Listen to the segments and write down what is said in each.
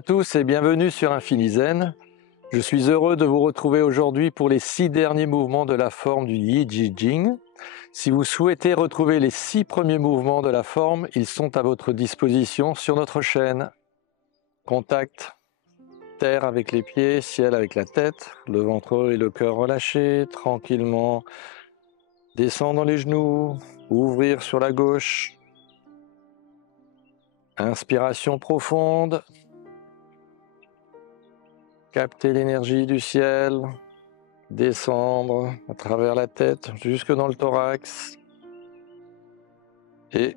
à tous et bienvenue sur Infini Zen. Je suis heureux de vous retrouver aujourd'hui pour les 6 derniers mouvements de la forme du Yi Ji Jing. Si vous souhaitez retrouver les 6 premiers mouvements de la forme, ils sont à votre disposition sur notre chaîne. Contact, terre avec les pieds, ciel avec la tête, le ventre et le cœur relâchés, tranquillement. Descendre dans les genoux, ouvrir sur la gauche. Inspiration profonde. Capter l'énergie du ciel. Descendre à travers la tête jusque dans le thorax. Et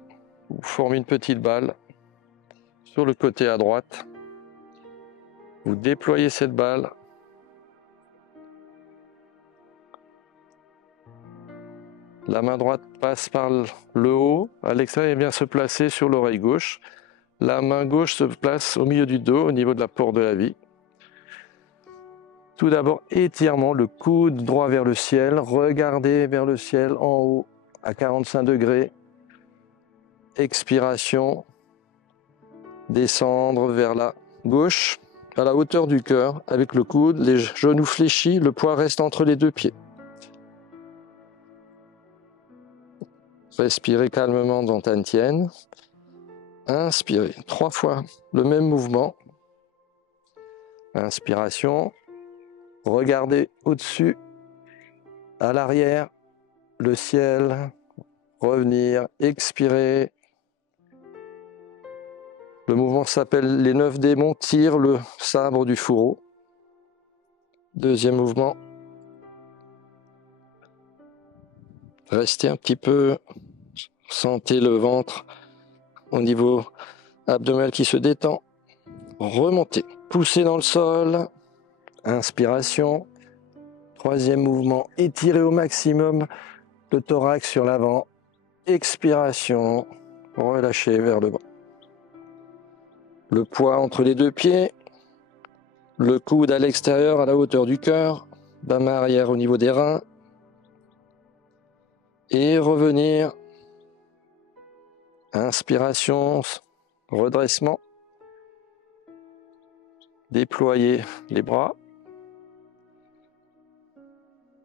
vous formez une petite balle sur le côté à droite. Vous déployez cette balle. La main droite passe par le haut à l'extérieur et vient se placer sur l'oreille gauche. La main gauche se place au milieu du dos, au niveau de la porte de la vie. Tout d'abord, étirement, le coude droit vers le ciel. Regardez vers le ciel en haut à 45 degrés. Expiration. Descendre vers la gauche, à la hauteur du cœur, avec le coude, les genoux fléchis, le poids reste entre les deux pieds. Respirez calmement dans Dantian. Inspirez 3 fois le même mouvement. Inspiration. Regardez au-dessus, à l'arrière, le ciel. Revenir, expirer. Le mouvement s'appelle les 9 démons. Tire le sabre du fourreau. Deuxième mouvement. Restez un petit peu. Sentez le ventre au niveau abdominal qui se détend. Remontez. Poussez dans le sol. Inspiration. Troisième mouvement. Étirez au maximum le thorax sur l'avant. Expiration. Relâchez vers le bas. Le poids entre les deux pieds. Le coude à l'extérieur à la hauteur du cœur. La main arrière au niveau des reins. Et revenir. Inspiration. Redressement. Déployez les bras.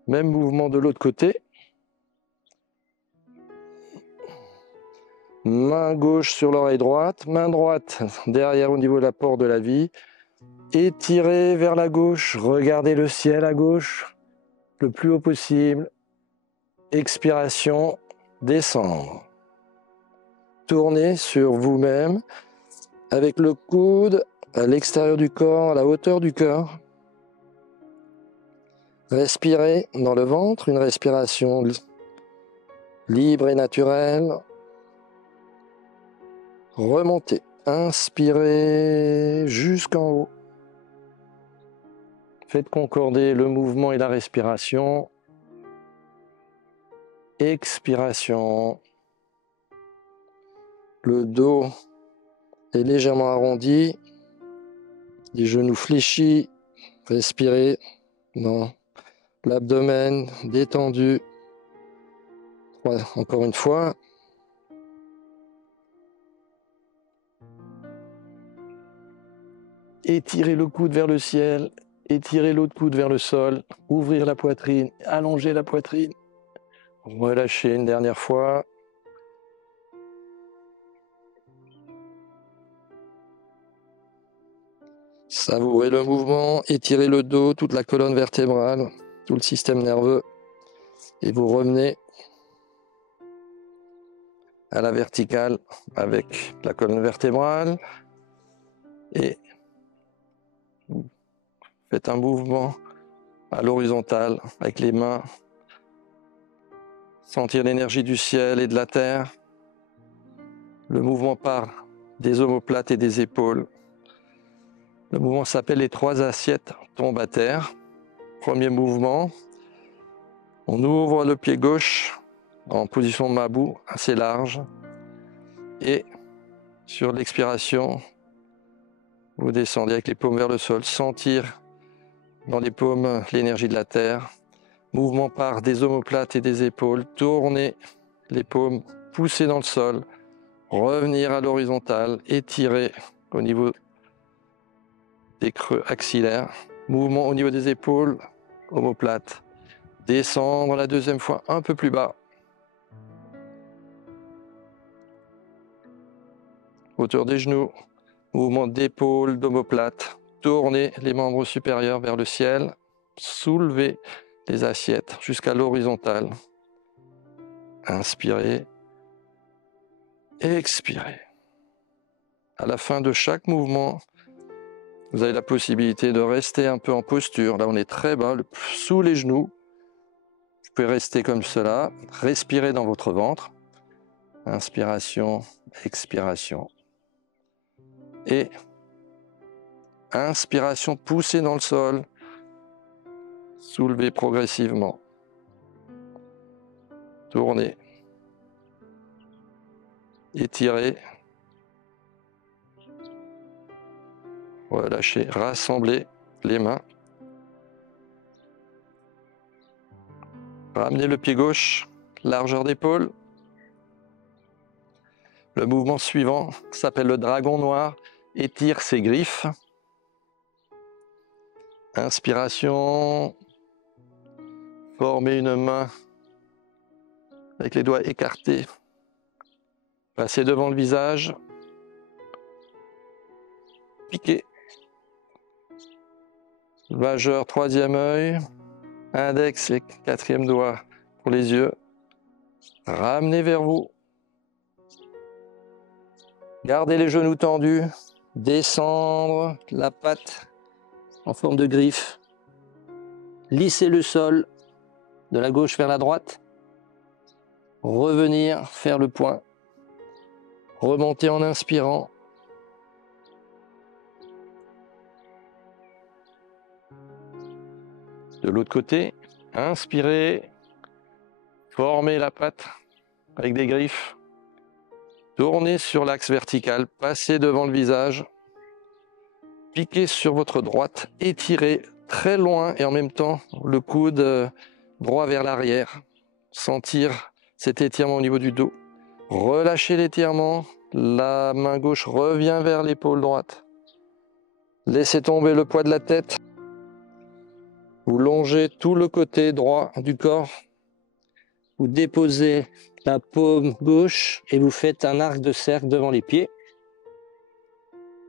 Même mouvement de l'autre côté. Main gauche sur l'oreille droite. Main droite derrière au niveau de la porte de la vie. Étirez vers la gauche. Regardez le ciel à gauche. Le plus haut possible. Expiration. Descendre. Tournez sur vous-même avec le coude à l'extérieur du corps, à la hauteur du cœur. Respirez dans le ventre, une respiration libre et naturelle. Remontez. Inspirez jusqu'en haut. Faites concorder le mouvement et la respiration. Expiration. Le dos est légèrement arrondi. Les genoux fléchis. Respirez dans l'abdomen détendu. Encore une fois. Étirez le coude vers le ciel. Étirez l'autre coude vers le sol. Ouvrir la poitrine. Allonger la poitrine. Relâchez une dernière fois. Savourez le mouvement. Étirez le dos, toute la colonne vertébrale, tout le système nerveux. Et vous revenez à la verticale avec la colonne vertébrale. Et faites un mouvement à l'horizontale avec les mains. Sentir l'énergie du ciel et de la terre. Le mouvement part des omoplates et des épaules. Le mouvement s'appelle les 3 assiettes tombent à terre. Premier mouvement. On ouvre le pied gauche en position de mabou assez large. Et sur l'expiration, vous descendez avec les paumes vers le sol. Sentir dans les paumes l'énergie de la terre. Mouvement part des omoplates et des épaules. Tournez les paumes, poussez dans le sol. Revenir à l'horizontale, étirer au niveau des creux axillaires. Mouvement au niveau des épaules, omoplate. Descendre la deuxième fois un peu plus bas. Hauteur des genoux, mouvement d'épaule, d'omoplate. Tournez les membres supérieurs vers le ciel. Soulevez les assiettes jusqu'à l'horizontale. Inspirez. Expirez. À la fin de chaque mouvement, vous avez la possibilité de rester un peu en posture. Là, on est très bas, sous les genoux. Vous pouvez rester comme cela. Respirez dans votre ventre. Inspiration, expiration. Et inspiration, poussez dans le sol. Soulevez progressivement. Tournez. Étirez. Relâchez. Rassemblez les mains. Ramenez le pied gauche, largeur d'épaule. Le mouvement suivant s'appelle le dragon noir. Étire ses griffes. Inspiration. Formez une main avec les doigts écartés. Passez devant le visage. Piquez. Majeur, troisième œil. Index et quatrième doigt pour les yeux. Ramenez vers vous. Gardez les genoux tendus. Descendre la patte en forme de griffe. Lissez le sol de la gauche vers la droite. Revenir faire le point. Remonter en inspirant. De l'autre côté, inspirez. Formez la patte avec des griffes. Tournez sur l'axe vertical. Passez devant le visage. Piquez sur votre droite. Étirez très loin et en même temps le coude droit vers l'arrière. Sentir cet étirement au niveau du dos. Relâchez l'étirement. La main gauche revient vers l'épaule droite. Laissez tomber le poids de la tête. Vous longez tout le côté droit du corps. Vous déposez la paume gauche et vous faites un arc de cercle devant les pieds.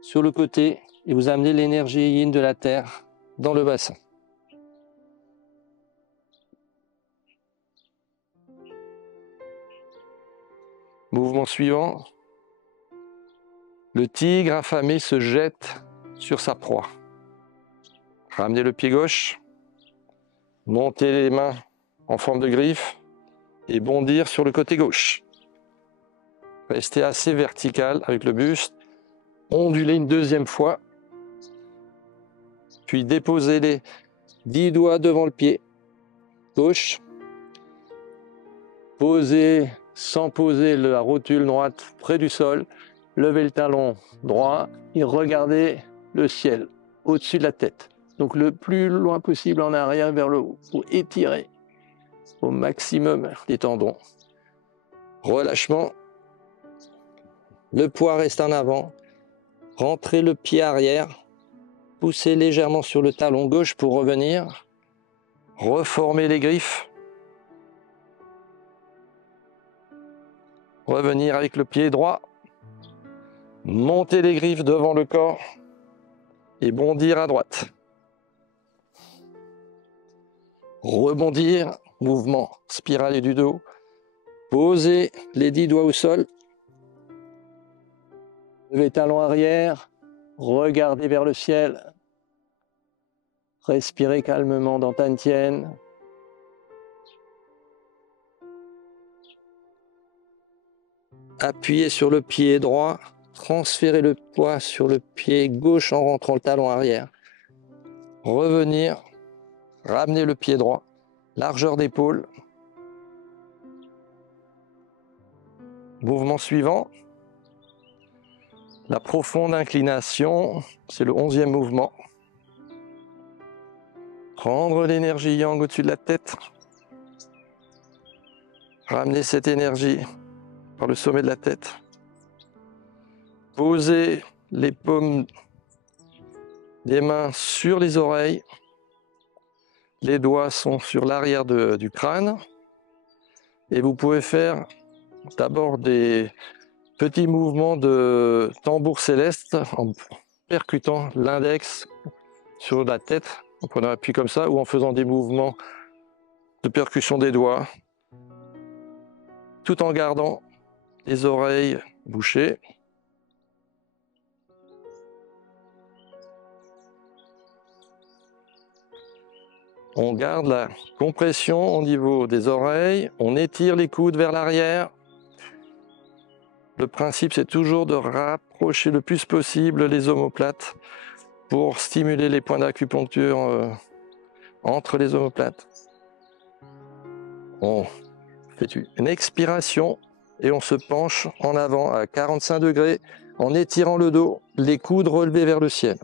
Sur le côté, et vous amenez l'énergie yin de la terre dans le bassin. Mouvement suivant. Le tigre affamé se jette sur sa proie. Ramenez le pied gauche. Montez les mains en forme de griffe et bondir sur le côté gauche. Restez assez vertical avec le buste. Ondulez une deuxième fois. Puis déposez les 10 doigts devant le pied gauche. Posez sans poser la rotule droite près du sol. Levez le talon droit et regardez le ciel au-dessus de la tête. Donc le plus loin possible en arrière vers le haut pour étirer au maximum les tendons. Relâchement. Le poids reste en avant. Rentrez le pied arrière. Poussez légèrement sur le talon gauche pour revenir. Reformez les griffes. Revenir avec le pied droit. Montez les griffes devant le corps et bondir à droite. Rebondir, mouvement spiralé du dos. Posez les 10 doigts au sol. Levez talon arrière, regardez vers le ciel. Respirez calmement dans Dantian. Appuyez sur le pied droit. Transférez le poids sur le pied gauche en rentrant le talon arrière. Revenir. Ramenez le pied droit. Largeur d'épaule. Mouvement suivant. La profonde inclination, c'est le 11e mouvement. Prendre l'énergie yang au-dessus de la tête. Ramener cette énergie par le sommet de la tête. Posez les paumes Les mains sur les oreilles. Les doigts sont sur l'arrière du crâne. Et vous pouvez faire d'abord des petits mouvements de tambour céleste en percutant l'index sur la tête, en prenant appui comme ça, ou en faisant des mouvements de percussion des doigts, tout en gardant les oreilles bouchées. On garde la compression au niveau des oreilles, on étire les coudes vers l'arrière. Le principe, c'est toujours de rapprocher le plus possible les omoplates pour stimuler les points d'acupuncture entre les omoplates. On fait une expiration et on se penche en avant à 45 degrés en étirant le dos, les coudes relevés vers le ciel.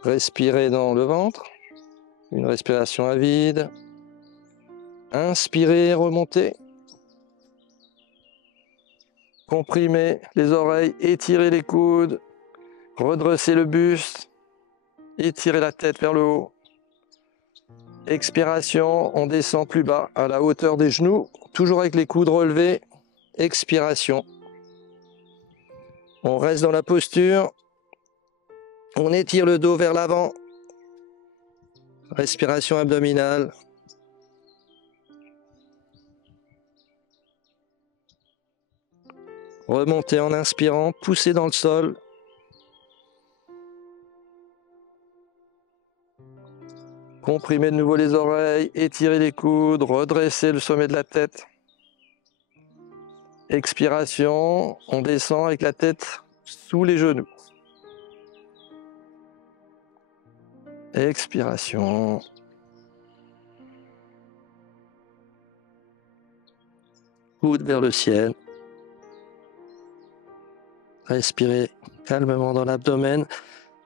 Respirez dans le ventre, une respiration à vide. Inspirez, remontez. Comprimez les oreilles, étirez les coudes, redressez le buste, étirez la tête vers le haut. Expiration, on descend plus bas à la hauteur des genoux, toujours avec les coudes relevés. Expiration. On reste dans la posture. On étire le dos vers l'avant. Respiration abdominale. Remontez en inspirant, poussez dans le sol. Comprimez de nouveau les oreilles, étirez les coudes, redressez le sommet de la tête. Expiration, on descend avec la tête sous les genoux. Expiration. Coude vers le ciel. Respirez calmement dans l'abdomen.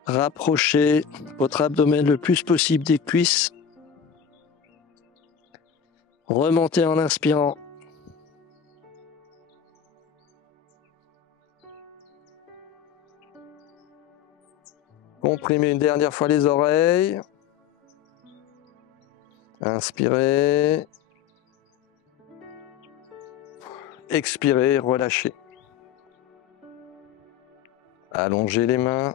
Rapprochez votre abdomen le plus possible des cuisses. Remontez en inspirant. Comprimez une dernière fois les oreilles. Inspirez. Expirez, relâchez. Allongez les mains.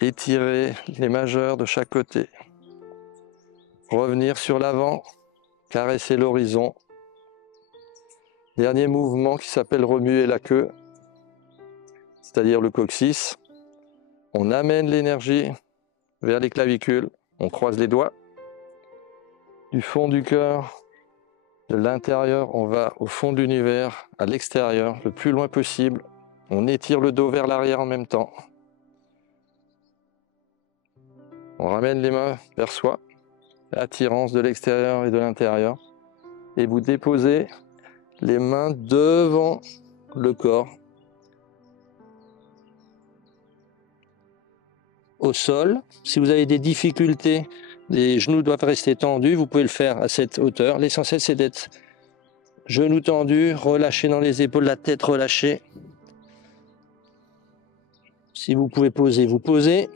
Étirez les majeurs de chaque côté. Revenir sur l'avant, caresser l'horizon. Dernier mouvement qui s'appelle remuer la queue, c'est-à-dire le coccyx. On amène l'énergie vers les clavicules, on croise les doigts. Du fond du cœur, de l'intérieur, on va au fond de l'univers, à l'extérieur, le plus loin possible. On étire le dos vers l'arrière en même temps. On ramène les mains vers soi, attirance de l'extérieur et de l'intérieur. Et vous déposez les mains devant le corps. Au sol, si vous avez des difficultés, les genoux doivent rester tendus, vous pouvez le faire à cette hauteur. L'essentiel, c'est d'être genoux tendus, relâchés dans les épaules, la tête relâchée. Si vous pouvez poser, vous posez.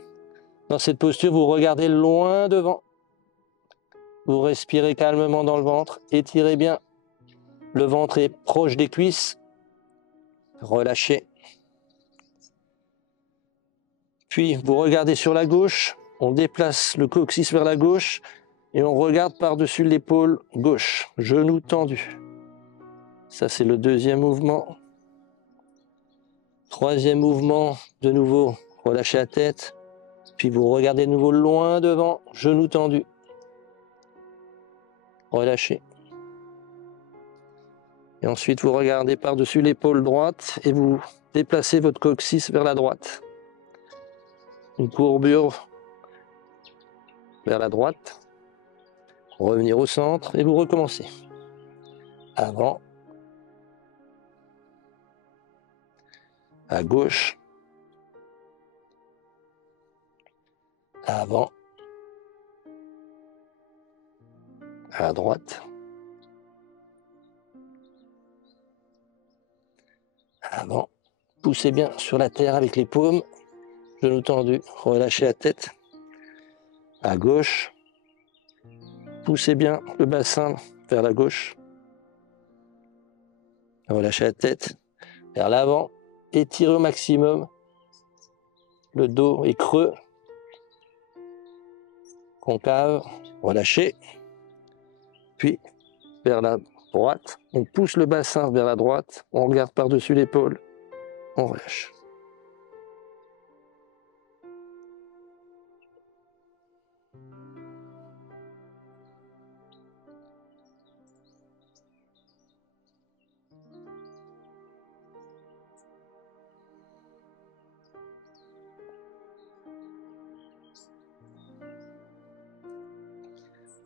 Dans cette posture, vous regardez loin devant. Vous respirez calmement dans le ventre, étirez bien. Le ventre est proche des cuisses. Relâchez. Puis, vous regardez sur la gauche. On déplace le coccyx vers la gauche et on regarde par-dessus l'épaule gauche. Genoux tendus. Ça, c'est le deuxième mouvement. Troisième mouvement, de nouveau, relâchez la tête. Puis vous regardez de nouveau loin devant, genoux tendus. Relâchez. Et ensuite, vous regardez par-dessus l'épaule droite et vous déplacez votre coccyx vers la droite. Une courbure vers la droite. Revenir au centre et vous recommencez. Avant. À gauche. Avant. À droite. Avant. Poussez bien sur la terre avec les paumes, genoux tendus, relâchez la tête. À gauche, poussez bien le bassin vers la gauche. Relâchez la tête vers l'avant, étirez au maximum. Le dos est creux, concave, relâchez. Puis vers la droite, on pousse le bassin vers la droite, on regarde par-dessus l'épaule, on relâche.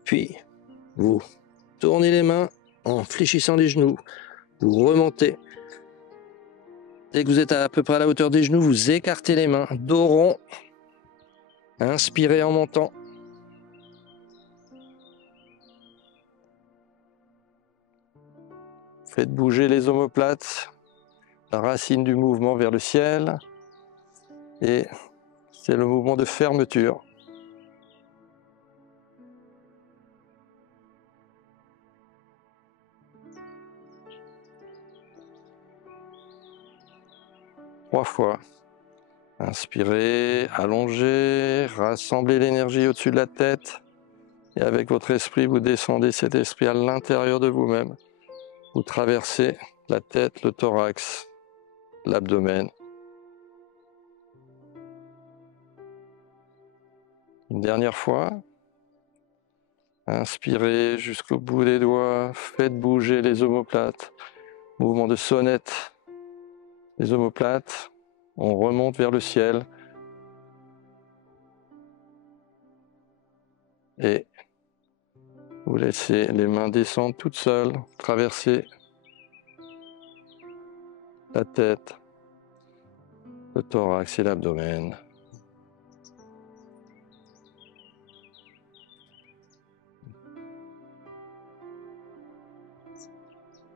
Puis, vous tournez les mains en fléchissant les genoux, vous remontez. Dès que vous êtes à peu près à la hauteur des genoux, vous écartez les mains, dos rond. Inspirez en montant. Faites bouger les omoplates, la racine du mouvement vers le ciel. Et c'est le mouvement de fermeture. Trois fois. Inspirez, allongez, rassemblez l'énergie au-dessus de la tête. Et avec votre esprit, vous descendez cet esprit à l'intérieur de vous-même. Vous traversez la tête, le thorax, l'abdomen. Une dernière fois. Inspirez jusqu'au bout des doigts. Faites bouger les omoplates. Mouvement de sonnette. Les omoplates. On remonte vers le ciel. Et vous laissez les mains descendre toutes seules, traverser la tête, le thorax et l'abdomen.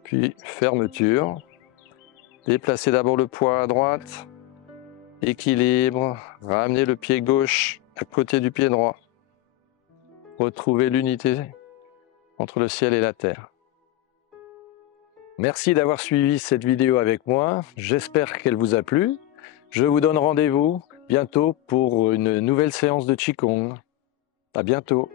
Puis fermeture. Déplacez d'abord le poids à droite. Équilibre. Ramenez le pied gauche à côté du pied droit. Retrouvez l'unité entre le ciel et la terre. Merci d'avoir suivi cette vidéo avec moi. J'espère qu'elle vous a plu. Je vous donne rendez-vous bientôt pour une nouvelle séance de Qigong. À bientôt.